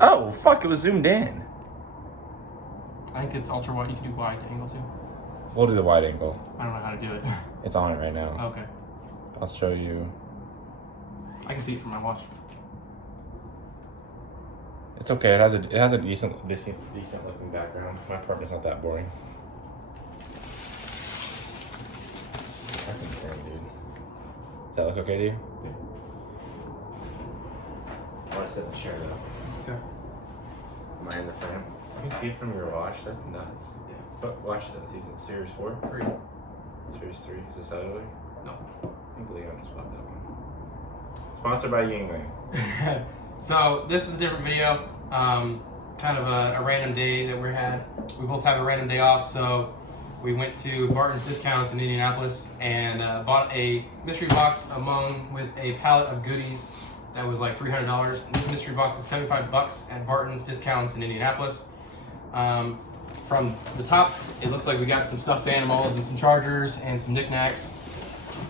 Oh, fuck, it was zoomed in. I think it's ultra wide. You can do wide angle too. We'll do the wide angle. I don't know how to do it. It's on it right now. Okay. I'll show you. I can see it from my watch. It's okay. It has a decent looking background. My apartment's not that boring. That's insane, dude. Does that look okay to you? Yeah. I want to sit in the chair though. Okay. Am I in the frame? You can see it from your watch. That's nuts. Yeah. What watch is that? Series 4? 3. Series 3? Is it cellular? No. I think Leon just bought that one. Sponsored by Yingling. So this is a different video. Kind of a random day that we had. We both have a random day off, so we went to Barton's Discounts in Indianapolis and bought a mystery box with a pallet of goodies that was like $300. And this mystery box is $75 at Barton's Discounts in Indianapolis. From the top, it looks like we got some stuffed animals and some chargers and some knickknacks.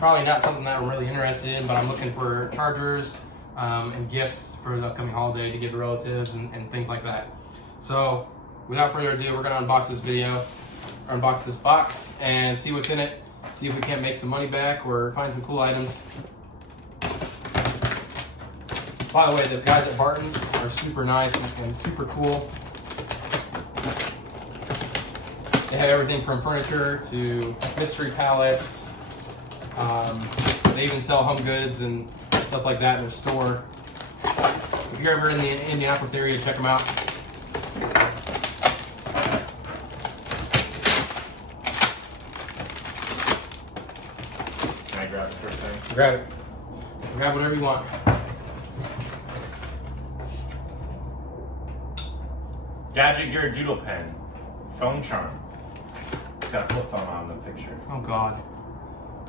Probably not something that I'm really interested in, but I'm looking for chargers and gifts for the upcoming holiday to give to relatives and things like that. So without further ado, we're gonna unbox this box and see what's in it, see if we can't make some money back or find some cool items. By the way, the guys at Barton's are super nice and super cool. They have everything from furniture to mystery pallets. They even sell home goods and stuff like that in their store. If you're ever in the Indianapolis area, check them out. Can I grab the first thing? Grab it. Grab whatever you want. Gadget Gear Doodle Pen. Phone charm. It's got a flip phone on the picture. Oh God.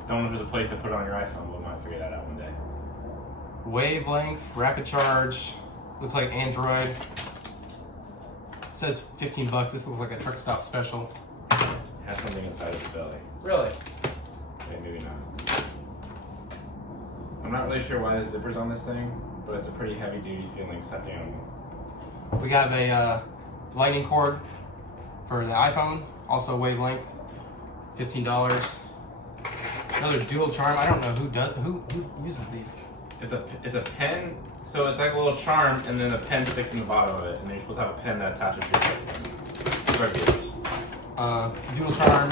Don't know if there's a place to put it on your iPhone, but we might figure that out one day. Wavelength, rapid charge. Looks like Android. It says $15. This looks like a truck stop special. Has something inside of the belly. Really? Okay, maybe not. I'm not really sure why the zipper's on this thing, but it's a pretty heavy duty feeling something on. We have a lightning cord for the iPhone, also wavelength, $15. Another dual charm. I don't know who uses these. It's a pen, so it's like a little charm, and then the pen sticks in the bottom of it, and then you're supposed to have a pen that attaches to your phone. Dual charm,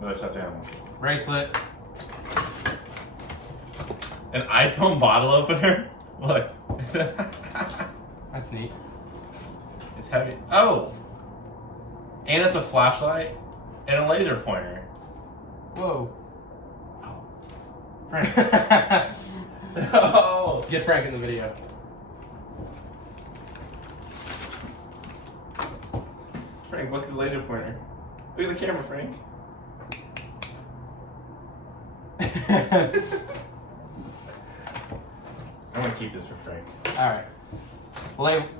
Another stuffed animal. bracelet. An iPhone bottle opener. Look. That's neat. It's heavy. Oh! And it's a flashlight and a laser pointer. Whoa. Oh. Frank. Oh! Get Frank in the video. Frank, look at the laser pointer. Look at the camera, Frank. I'm gonna keep this for Frank. Alright.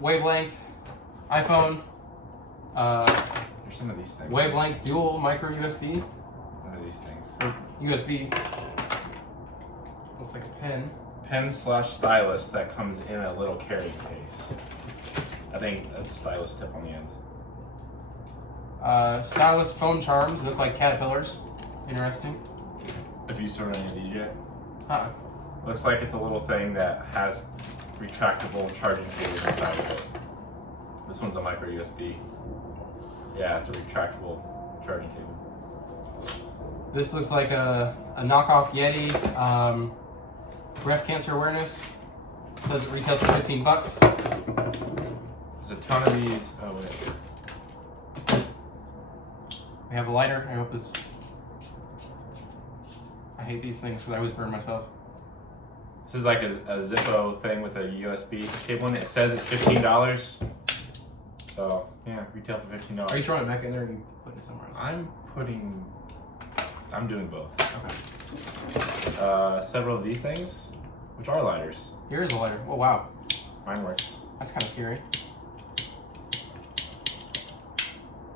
Wavelength, iPhone, There's some of these things. wavelength, dual micro USB. What are these things? Or USB. Looks like a pen. Pen / stylus that comes in a little carrying case. I think that's a stylus tip on the end. Stylus phone charms look like caterpillars. Interesting. Have you sorted any of these yet? Huh. Looks like it's a little thing that has retractable charging cables inside of it. This one's a micro USB. Yeah, it's a retractable charging cable. This looks like a knockoff Yeti. Breast cancer awareness. Says it retails for $15. There's a ton of these. Oh wait. We have a lighter. I hope this. I hate these things because I always burn myself. This is like a Zippo thing with a USB cable in it. It says it's $15. So yeah, retail for $15. Are you throwing it back in there or are you putting it somewhere else? I'm doing both. Okay. Several of these things, which are lighters. Here is a lighter. Oh wow. Mine works. That's kind of scary.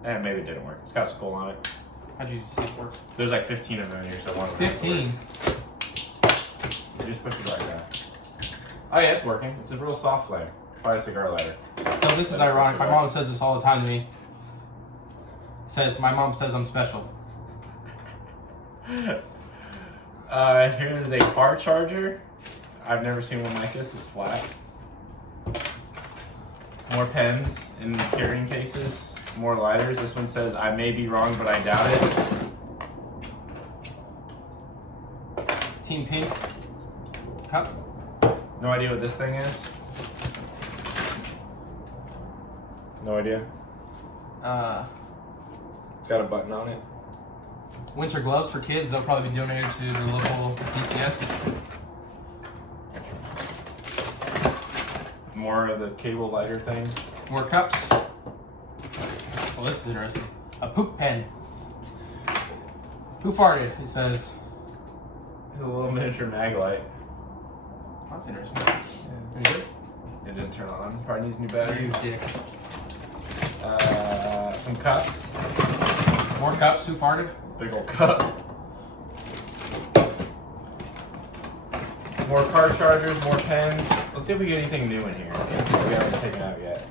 And maybe it didn't work. It's got a skull on it. How'd you see it work? There's like 15 of them in here, so one of them. 15. You just push it right there. Oh yeah, it's working. It's a real soft flame. Buy a cigar lighter. So this is ironic. My mom says this all the time to me. Says my mom says I'm special. Here's a car charger. I've never seen one like this. It's flat. More pens in carrying cases. More lighters. This one says, I may be wrong, but I doubt it. Team Pink cup. No idea what this thing is. No idea. It's got a button on it. Winter gloves for kids. They'll probably be donated to the local PCS. More of the cable lighter thing. More cups. Well, this is interesting. A poop pen. Who farted? It says. It's a little miniature mag light. That's interesting. Yeah. Any good? It didn't turn on. Probably needs a new battery. You dick. Some cups. More cups. Who farted? Big old cup. More car chargers, more pens. Let's see if we get anything new in here. We haven't taken out yet.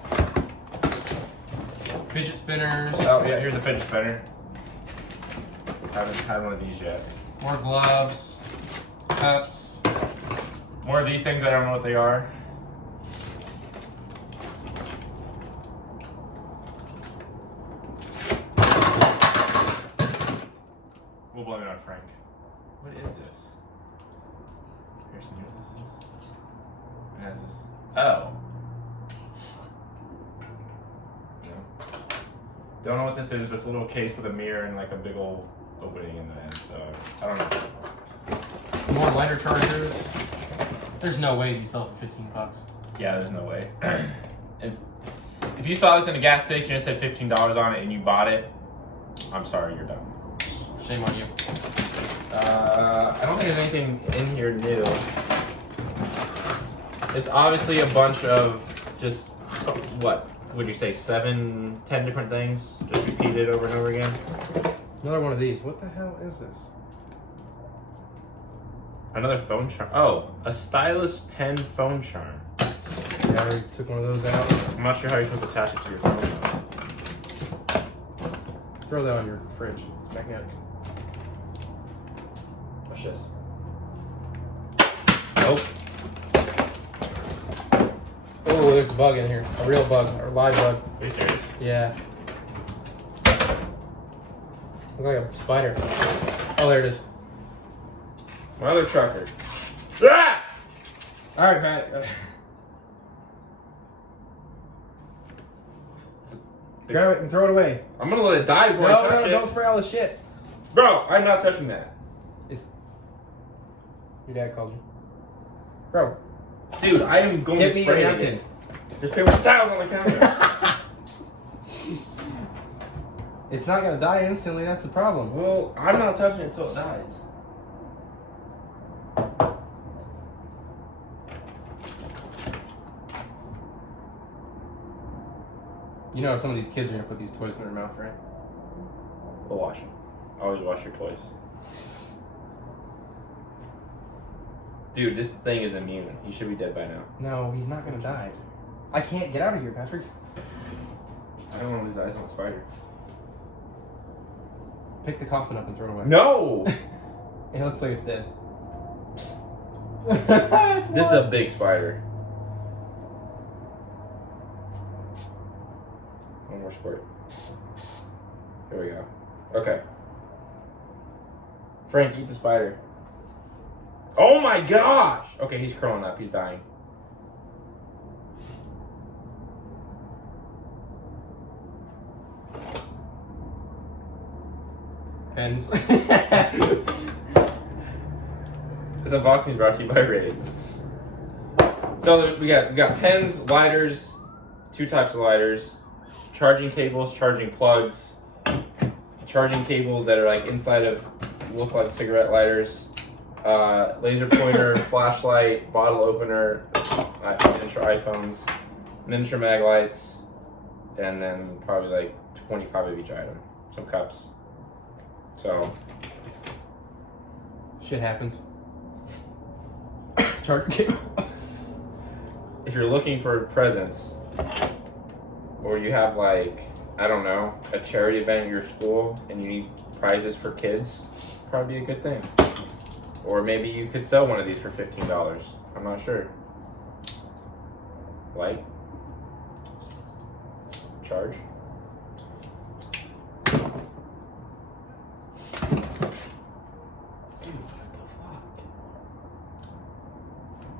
Fidget spinners. Oh yeah, here's a fidget spinner. Haven't had one of these yet. More gloves. Cups. More of these things, I don't know what they are. We'll blame it on Frank. What is this? Here's what this is. It has this. Oh. No. Don't know what this is, but it's a little case with a mirror and like a big old opening in the end, so I don't know. More lighter chargers. There's no way these sell for $15. Yeah, there's no way. If you saw this in a gas station and it said $15 on it and you bought it, I'm sorry, you're dumb. Shame on you. I don't think there's anything in here new. It's obviously a bunch of just, what would you say, 7, 10 different things? Just repeated over and over again? Another one of these. What the hell is this? Another phone charm. Oh, a stylus pen phone charm. Yeah, I already took one of those out. I'm not sure how you're supposed to attach it to your phone. Throw that on your fridge. It's magnetic. Watch this. Nope. Oh, there's a bug in here. A real bug. Or a live bug. Are you serious? Yeah. Looks like a spider. Oh, there it is. My other trucker. Ah! Alright, Pat. Grab it and throw it away. I'm gonna let it die before I touch it. Don't spray all the shit. Bro, I'm not touching that. Your dad called you. Bro. Dude, I am going Get to me spray your it. napkin. There's paper towels on the counter. It's not gonna die instantly, that's the problem. Well, I'm not touching it until it dies. You know some of these kids are gonna put these toys in their mouth, right? We'll wash them. Always wash your toys. Dude, this thing is immune. He should be dead by now. No, he's not gonna die. I can't get out of here, Patrick. I don't want to lose eyes on the spider. Pick the coffin up and throw it away. No! It looks like it's dead. This is a big spider. One more squirt. Here we go. Okay. Frank, eat the spider. Oh my gosh! Okay, he's curling up. He's dying. Pens. This unboxing is brought to you by Raid. So we got pens, lighters, 2 types of lighters, charging cables, charging plugs, charging cables that are like inside of look like cigarette lighters, laser pointer, flashlight, bottle opener, miniature iPhones, miniature mag lights, and then probably like 25 of each item. Some cups. So Shit happens. Charge cable. if you're looking for presents, or you have like, I don't know, a charity event at your school and you need prizes for kids, probably be a good thing. Or maybe you could sell one of these for $15. I'm not sure. Light. Charge. Dude, what the fuck?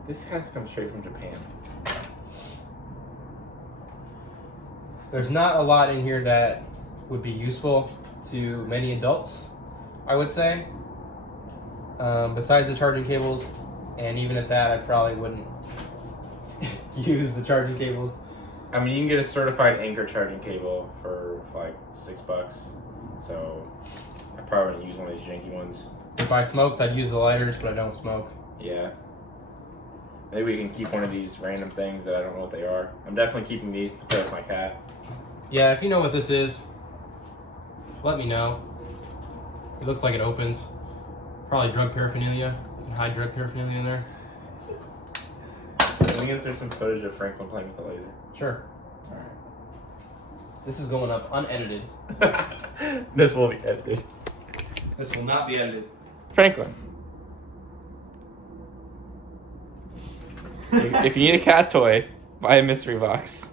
This has to come straight from Japan. There's not a lot in here that would be useful to many adults, I would say. Besides the charging cables, and even at that, I probably wouldn't use the charging cables. I mean, you can get a certified Anchor charging cable for like $6. So I probably wouldn't use one of these janky ones. If I smoked, I'd use the lighters, but I don't smoke. Yeah. Maybe we can keep one of these random things that I don't know what they are. I'm definitely keeping these to play with my cat. Yeah, if you know what this is, let me know. It looks like it opens. Probably drug paraphernalia. You can hide drug paraphernalia in there. Let me insert some footage of Franklin playing with the laser. Sure. Alright. This is going up unedited. This will be edited. This will not be edited. Franklin. If you need a cat toy, buy a mystery box.